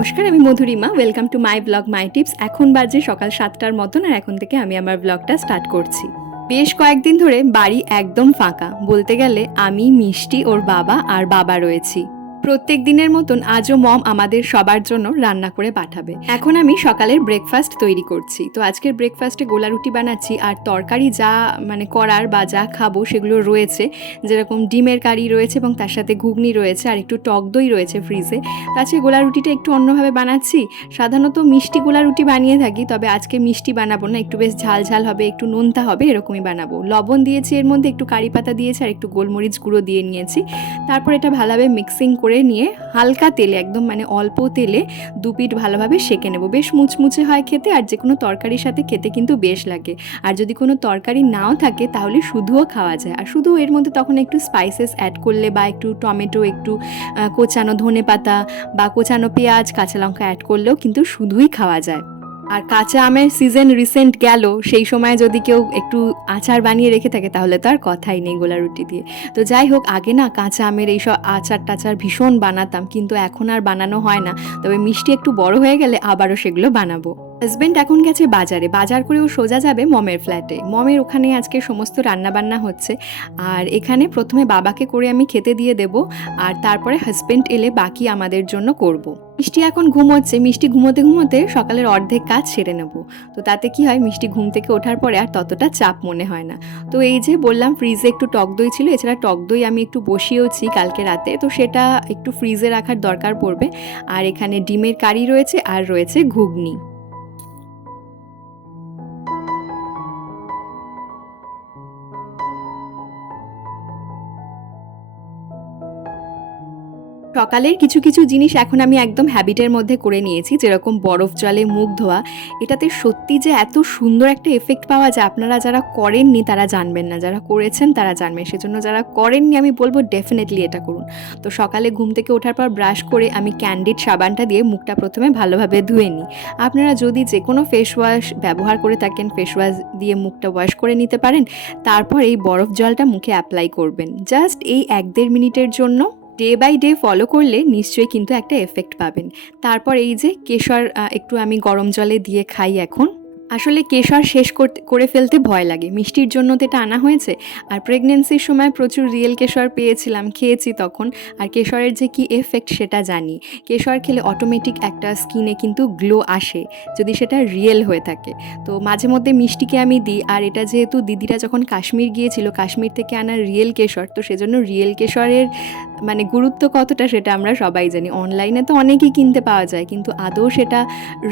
নমস্কার, আমি Madhurima. Welcome to my blog my tips এখন বাজে সকাল সাতটার মতন আর এখন থেকে আমি আমার ব্লগটা স্টার্ট করছি। বেশ কয়েকদিন ধরে বাড়ি একদম ফাঁকা। বলতে গেলে আমি, মিষ্টি, ওর বাবা আর বাবা রয়েছি। প্রত্যেক দিনের মতন আজও মম আমাদের সবার জন্য রান্না করে পাঠাবে। এখন আমি সকালের ব্রেকফাস্ট তৈরি করছি। তো আজকের ব্রেকফাস্টে গোলা রুটি বানাচ্ছি আর তরকারি যা মানে করার বা যা খাব সেগুলো রয়েছে। যেরকম ডিমের কারি রয়েছে এবং তার সাথে ঘুগনি রয়েছে আর একটু টক দই রয়েছে ফ্রিজে তাছাড়া গোলা রুটিটা একটু অন্যভাবে বানাচ্ছি। সাধারণত মিষ্টি গোলা রুটি বানিয়ে থাকি, তবে আজকে মিষ্টি বানাবো না। একটু বেশ ঝাল ঝাল হবে, একটু নোনতা হবে, এরকমই বানাবো। লবণ দিয়েছি এর মধ্যে, একটু কারি পাতা দিয়েছি আর একটু গোলমরিচ গুঁড়ো দিয়ে নিয়েছি। তারপর এটা ভালোভাবে মিক্সিং করে নিয়ে হালকা তেলে, একদম মানে অল্প তেলে দু পিঠ ভালোভাবে সেঁকে নেব। বেশ মুচমুচে হয় খেতে আর যে কোনো তরকারির সাথে খেতে কিন্তু বেশ লাগে। আর যদি কোনো তরকারি নাও থাকে তাহলে শুধুও খাওয়া যায়। আর শুধু এর মধ্যে তখন একটু স্পাইসেস অ্যাড করলে বা একটু টমেটো, একটু কোচানো ধনে পাতা বা কোচানো পেঁয়াজ, কাঁচা লঙ্কা অ্যাড করলেও কিন্তু শুধুই খাওয়া যায়। আর কাঁচা আমের সিজন রিসেন্ট গেল, সেই সময় যদি কেউ একটু আচার বানিয়ে রেখে থাকে, তাহলে তো আর কথাই নেই গোলা রুটি দিয়ে। তো যাই হোক, আগে না কাঁচা আমের এইসব আচার টাচার ভীষণ বানাতাম, কিন্তু এখন আর বানানো হয় না। তবে মিষ্টি একটু বড় হয়ে গেলে আবারও সেগুলো বানাবো। হাজবেন্ড এখন গেছে বাজারে। বাজার করেও সোজা যাবে মমের ফ্ল্যাটে মমের ওখানে আজকে সমস্ত রান্নাবান্না হচ্ছে। আর এখানে প্রথমে বাবাকে করে আমি খেতে দিয়ে দেব। আর তারপরে হাজবেন্ড এলে বাকি আমাদের জন্য করব। মিষ্টি এখন ঘুমোচ্ছে। মিষ্টি ঘুমোতে ঘুমোতে সকালের অর্ধেক কাজ সেরে নেব। তো তাতে কি হয়? মিষ্টি ঘুম থেকে ওঠার পরে আর ততটা চাপ মনে হয় না। তো এই যে বললাম ফ্রিজে একটু টক দই ছিল। এছাড়া টক দই আমি একটু বসিয়েওছি কালকে রাতে। তো সেটা একটু ফ্রিজে রাখার দরকার পড়বে। আর এখানে ডিমের কারি রয়েছে আর রয়েছে ঘুগনি। সকালের কিছু কিছু জিনিস এখন আমি একদম হ্যাবিটের মধ্যে করে নিয়েছি, যেরকম বরফ জলে মুখ ধোয়া। এটাতে সত্যি যে এত সুন্দর একটা এফেক্ট পাওয়া যায়, আপনারা যারা করেননি তারা জানবেন না। যারা করেছেন তারা জানবেন। সেজন্য যারা করেননি, আমি বলব ডেফিনেটলি এটা করুন। তো সকালে ঘুম থেকে ওঠার পর ব্রাশ করে আমি ক্যান্ডিড সাবানটা দিয়ে মুখটা প্রথমে ভালোভাবে ধুয়ে নিই। আপনারা যদি যে কোনো ফেস ওয়াশ ব্যবহার করে থাকেন ফেস ওয়াশ দিয়ে মুখটা ওয়াশ করে নিতে পারেন। তারপর এই বরফ জলটা মুখে অ্যাপ্লাই করবেন। জাস্ট এই এক দেড় মিনিটের জন্য ডে বাই ডে ফলো করলে নিশ্চয়ই কিন্তু একটা এফেক্ট পাবেন। তারপর এই যে কেশর একটু আমি গরম জলে দিয়ে খাই এখন। আসলে কেশর শেষ করতে, করে ফেলতে ভয় লাগে। মিষ্টির জন্য তো এটা আনা হয়েছে। আর প্রেগনেন্সির সময় প্রচুর রিয়েল কেশর পেয়েছিলাম, খেয়েছি তখন। আর কেশরের যে কি এফেক্ট সেটা জানি। কেশর খেলে অটোমেটিক একটা স্কিনে কিন্তু গ্লো আসে, যদি সেটা রিয়েল হয়ে থাকে। তো মাঝে মধ্যে মিষ্টিকে আমি দিই। আর এটা যেহেতু দিদিরা যখন কাশ্মীর গিয়েছিল, কাশ্মীর থেকে আনা রিয়েল কেশর, তো সেজন্য রিয়েল কেশরের মানে গুরুত্ব কতটা সেটা আমরা সবাই জানি। অনলাইনে তো অনেকই কিনতে পাওয়া যায়, কিন্তু আদৌ সেটা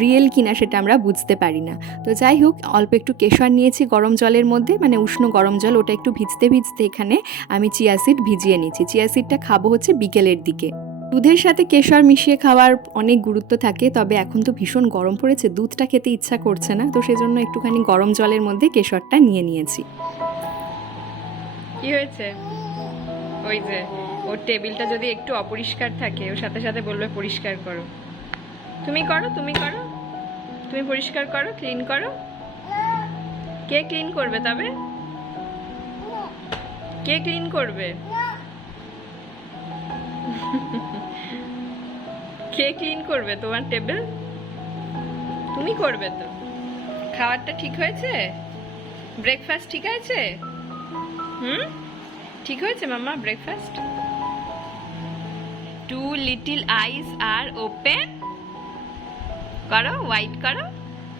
রিয়েল কিনা সেটা আমরা বুঝতে পারি না। যাই হোক, অল্প একটু কেশর নিয়েছি গরম জলের মধ্যে মানে উষ্ণ গরম জল, ওটা একটু ভিজতে ভিজতে এখানে আমি চিয়া সিড ভিজিয়ে নিয়েছি। চিয়া সিডটা খাব হচ্ছে বিকেলের দিকে। দুধের সাথে কেশর মিশিয়ে খাওয়ার অনেক গুরুত্ব থাকে, তবে এখন তো ভীষণ গরম পড়েছে, দুধটা খেতে ইচ্ছা করছে না, তো সেজন্য একটুখানি গরম জলের মধ্যে কেশরটা নিয়ে নিয়েছি। কি হয়েছে? ওই যে, ওর টেবিলটা যদি একটু অপরিষ্কার থাকে ওর সাথে সাথে বলবে পরিষ্কার করো। তুমি করো তুমি করো। তুমি পরিষ্কার করো ক্লিন করো? কে ক্লিন করবে তবে? কে ক্লিন করবে? কে ক্লিন করবে তোমার টেবিল তুমি করবে তো। খাবারটা ঠিক হয়েছে? ব্রেকফাস্ট ঠিক আছে? হুম? ঠিক হয়েছে মামা ব্রেকফাস্ট টু লিটিল আইস আর ওপেন করো হোয়াইট করো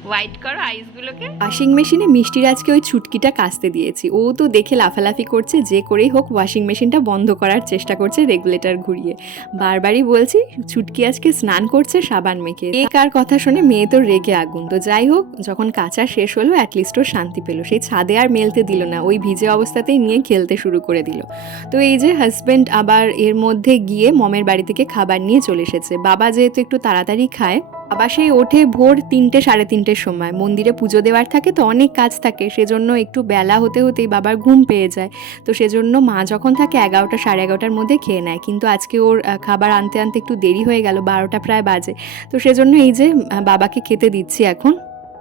হোয়াইট করো আইসগুলোকে ওয়াশিং মেশিনে মিষ্টির আজকে ওই ছুটকিটা কাচতে দিয়েছি। ও তো দেখে লাফালাফি করছে, যে করেই হোক ওয়াশিং মেশিনটা বন্ধ করার চেষ্টা করছে রেগুলেটর ঘুরিয়ে। বারবারই বলছি, ছুটকি আজকে স্নান করছে সাবান মেখে। এ কার কথা শুনে মেয়ে তো রেগে আগুন। তো যাই হোক, যখন কাচা শেষ হলো অ্যাটলিস্ট ওর শান্তি পেল। সেই ছাদে আর মেলতে দিল না, ওই ভিজে অবস্থাতেই নিয়ে খেলতে শুরু করে দিল। তো এই যে হাজব্যান্ড আবার এর মধ্যে গিয়ে মমের বাড়ি থেকে খাবার নিয়ে চলে এসেছে। বাবা যেহেতু একটু তাড়াতাড়ি খায় বাবা সেই ওঠে ভোর তিনটে, সাড়ে তিনটের সময়। মন্দিরে পুজো দেওয়ার থাকে তো অনেক কাজ থাকে, সেজন্য একটু বেলা হতে হতেই বাবার ঘুম পেয়ে যায়। তো সেজন্য মা যখন থাকে এগারোটা, সাড়ে এগারোটার মধ্যে খেয়ে নেয়। কিন্তু আজকে ওর খাবার আনতে আনতে একটু দেরি হয়ে গেল, বারোটা প্রায় বাজে। তো সেজন্য এই যে বাবাকে খেতে দিচ্ছি এখন।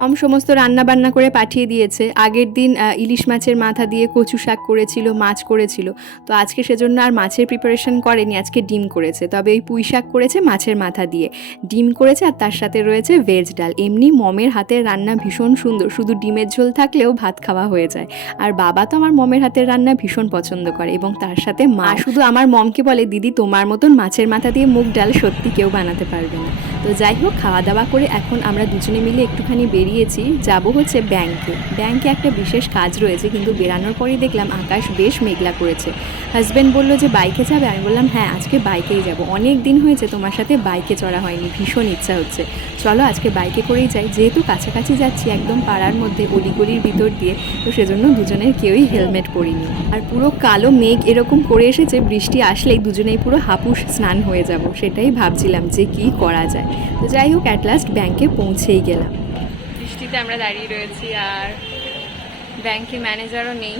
আম সমস্ত রান্না বান্না করে পাঠিয়ে দিয়েছে। আগের দিন ইলিশ মাছের মাথা দিয়ে কচু শাক করেছিল মাছ করেছিল। তো আজকে সেজন্য আর মাছের প্রিপারেশন করেনি আজকে ডিম করেছে। তবে ওই পুঁই শাক করেছে মাছের মাথা দিয়ে। ডিম করেছে আর তার সাথে রয়েছে ভেজ ডাল। এমনি মমের হাতের রান্না ভীষণ সুন্দর। শুধু ডিমের ঝোল থাকলেও ভাত খাওয়া হয়ে যায়। আর বাবা তো আমার মমের হাতের রান্না ভীষণ পছন্দ করে এবং তার সাথে মা শুধু আমার মমকে বলে দিদি তোমার মতন মাছের মাথা দিয়ে মুগ ডাল সত্যি কেউ বানাতে পারবে না। তো যাই হোক খাওয়া দাওয়া করে এখন আমরা দুজনে মিলে একটুখানি বেরিয়েছি, যাব হচ্ছে ব্যাংকে। ব্যাংকে একটা বিশেষ কাজ রয়েছে, কিন্তু বেরানোর পরেই দেখলাম আকাশ বেশ মেঘলা করেছে। হাজব্যান্ড বলল যে, বাইকে যাবে? আমি বললাম হ্যাঁ আজকে বাইকেই যাব। অনেক দিন হয়েছে তোমার সাথে বাইকে চড়া হয়নি, ভীষণ ইচ্ছা হচ্ছে। চলো আজকে বাইকে করেই যাই। যেহেতু কাছাকাছি যাচ্ছি একদম পাড়ার মধ্যে অলিগলির ভিতর দিয়ে, তো সেজন্য দুজনের কেউই হেলমেট পরিনি। আর পুরো কালো মেঘ এরকম করে এসেছে, বৃষ্টি আসলেই দুজনেই পুরো হাপুস স্নান হয়ে যাব, সেটাই ভাবছিলাম যে কি করা যায়। তো যাই হোক অ্যাট লাস্ট ব্যাংকে পৌঁছেই গেলাম। বৃষ্টিতে আমরা দাঁড়িয়ে রয়েছি আর ব্যাংকে ম্যানেজারও নেই।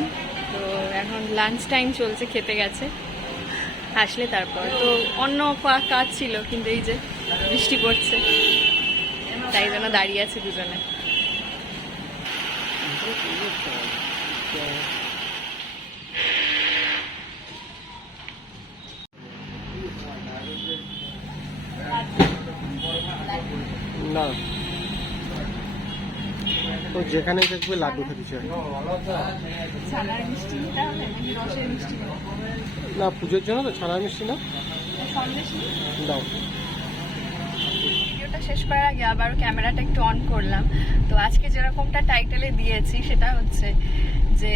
তো এখন লাঞ্চ টাইম চলছে, খেতে গেছে। আসলে তারপর তো অন্য কাজ ছিল, কিন্তু এই যে বৃষ্টি পড়ছে। তাই জন্য দাঁড়িয়ে আছে দুজনে না তো যেখানে দেখবে লাড্ডু খেতে চাই। না পুজোর জন্য তো ছানার মিষ্টি না দাও। ভিডিওটা শেষ করার আগে আবারও ক্যামেরাটা একটু অন করলাম। তো আজকে যেরকমটা টাইটেলে দিয়েছি সেটা হচ্ছে যে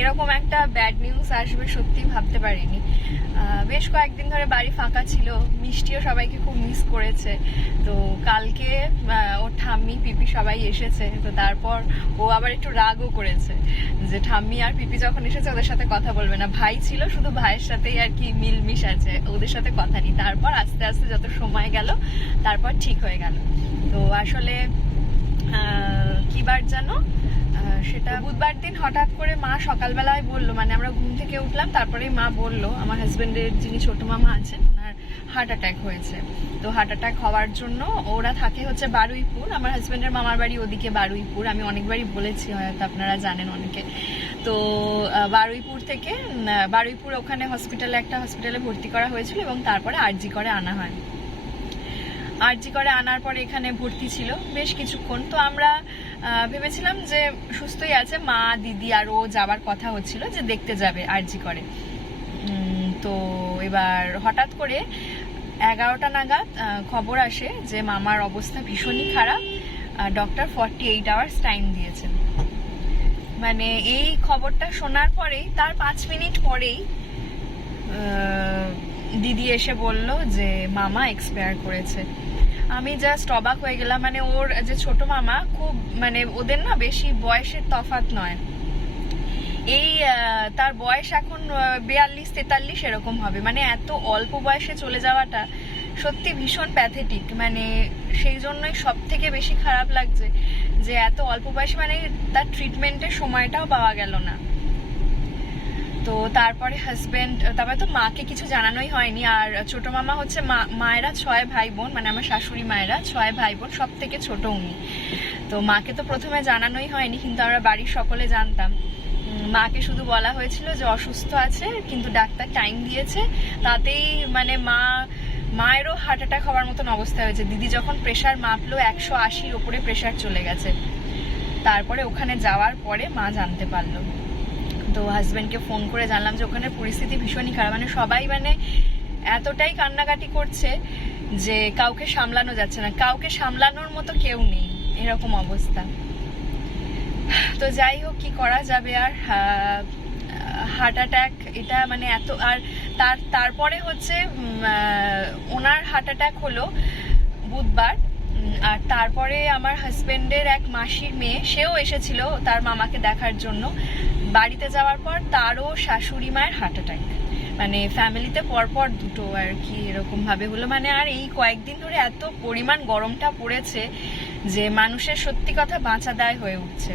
এরকম একটা ব্যাড নিউজ আসবে সত্যি ভাবতে পারিনি। বেশ কয়েকদিন ধরে বাড়ি ফাঁকা ছিল মিষ্টিও সবাইকে খুব মিস করেছে। তো কালকে ঠাম্মি, পিপি সবাই এসেছে, তো তারপর ও আবার একটু রাগও করেছে যে ঠাম্মি আর পিপি যখন এসেছে, ওদের সাথে কথা বলবে না। ভাই ছিল, শুধু ভাইয়ের সাথেই আর কি মিলমিশ আছে, ওদের সাথে কথা নেই। তারপর আস্তে আস্তে যত সময় গেল, তারপর ঠিক হয়ে গেল। তো আসলে কিবার জানো? সেটা বুধবার দিন হঠাৎ করে মা সকালবেলায় বলল মানে আমরা ঘুম থেকে উঠলাম, তারপরেই মা বলল, আমার হাজবেন্ডের যিনি ছোট মামা আছেন, ওনার হার্ট অ্যাটাক হয়েছে। তো হার্ট অ্যাটাক হওয়ার জন্য ওরা থাকে হচ্ছে বারুইপুর, আমার হাজবেন্ডের মামার বাড়ি ওদিকে বারুইপুর, আমি অনেকবারই বলেছি, হয়তো আপনারা জানেন অনেকে। তো বারুইপুর থেকে বারুইপুর ওখানে হসপিটালে একটা হসপিটালে ভর্তি করা হয়েছিল এবং তারপরে আরজি করে আনা হয়। আরজি করে আনার পরে এখানে ভর্তি ছিল বেশ কিছুক্ষণ। তো আমরা ভেবেছিলাম যে সুস্থই আছে, মা, দিদি আর ও যাবার কথা হচ্ছিল যে দেখতে যাবে, আরজি করে। তো এবার হঠাৎ করে এগারোটা নাগাদ খবর আসে যে মামার অবস্থা ভীষণই খারাপ doctor forty eight hours time দিয়েছেন। মানে এই খবরটা শোনার পরেই, তার পাঁচ মিনিট পরেই দিদি এসে বলল যে মামা এক্সপায়ার করেছে। আমি জাস্ট অবাক হয়ে গেলাম। মানে ওর যে ছোট মামা, খুব মানে ওদের না বেশি বয়সের তফাৎ নয়। এই তার বয়স এখন বিয়াল্লিশ, তেতাল্লিশ এরকম হবে। মানে এত অল্প বয়সে চলে যাওয়াটা সত্যি ভীষণ প্যাথেটিক মানে সেই জন্যই সব থেকে বেশি খারাপ লাগছে যে এত অল্প বয়সে মানে তার ট্রিটমেন্টের সময়টাও পাওয়া গেল না। তো তারপরে হাজবেন্ড তারপরে তো মাকে কিছু জানানোই হয়নি। আর ছোট মামা হচ্ছে মা- মায়েরা ছয় ভাই বোন মানে আমার শাশুড়ি মায়েরা ছয় ভাই বোন সব থেকে ছোট উনি। তো মাকে তো প্রথমে জানানোই হয়নি, কিন্তু আমরা বাড়ির সকলে জানতাম। মাকে শুধু বলা হয়েছিল যে অসুস্থ আছে, কিন্তু ডাক্তার টাইম দিয়েছে। তাতেই মানে মা, মায়েরও হার্ট অ্যাটাক হওয়ার মতন অবস্থা হয়েছে। দিদি যখন প্রেশার মাপলো, একশো আশির ওপরে প্রেশার চলে গেছে। তারপরে ওখানে যাওয়ার পরে মা জানতে পারল। তো হাজবেন্ডকে ফোন করে জানলাম যে ওখানে পরিস্থিতি ভীষণই খারাপ। মানে সবাই মানে এতটাই কান্নাকাটি করছে যে কাউকে সামলানো যাচ্ছে না। কাউকে সামলানোর মতো কেউ নেই। এরকম অবস্থা। তো যাই হোক, কি করা যাবে আর হার্ট অ্যাটাক এটা মানে এত, আর তার, তারপরে হচ্ছে ওনার হার্ট অ্যাটাক হলো বুধবার। আর তারপরে আমার হাজবেন্ডের এক মাসির মেয়ে, সেও এসেছিল তার মামাকে দেখার জন্য। বাড়িতে যাওয়ার পর তারও শাশুড়ি মায়ের হার্ট অ্যাটাক মানে ফ্যামিলিতে পরপর দুটো আর কি এরকম ভাবে হলো। মানে আর এই কয়েকদিন ধরে এত পরিমাণ গরমটা পড়েছে যে মানুষের সত্যি কথা বাঁচা দায় হয়ে উঠছে।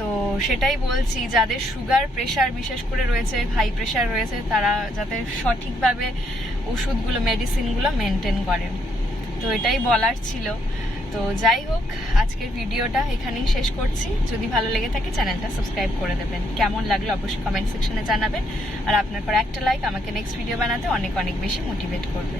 তো সেটাই বলছি, যাদের সুগার প্রেশার বিশেষ করে রয়েছে হাই প্রেশার রয়েছে, তারা যাতে সঠিকভাবে ওষুধগুলো মেডিসিনগুলো মেনটেন করে। তো এটাই বলার ছিল। তো যাই হোক, আজকের ভিডিওটা এখানেই শেষ করছি। যদি ভালো লেগে থাকে, চ্যানেলটা সাবস্ক্রাইব করে দেবেন। কেমন লাগল অবশ্যই কমেন্ট সেকশনে জানাবেন। আর আপনার পর একটা লাইক আমাকে নেক্সট ভিডিও বানাতে অনেক অনেক বেশি মোটিভেট করবে।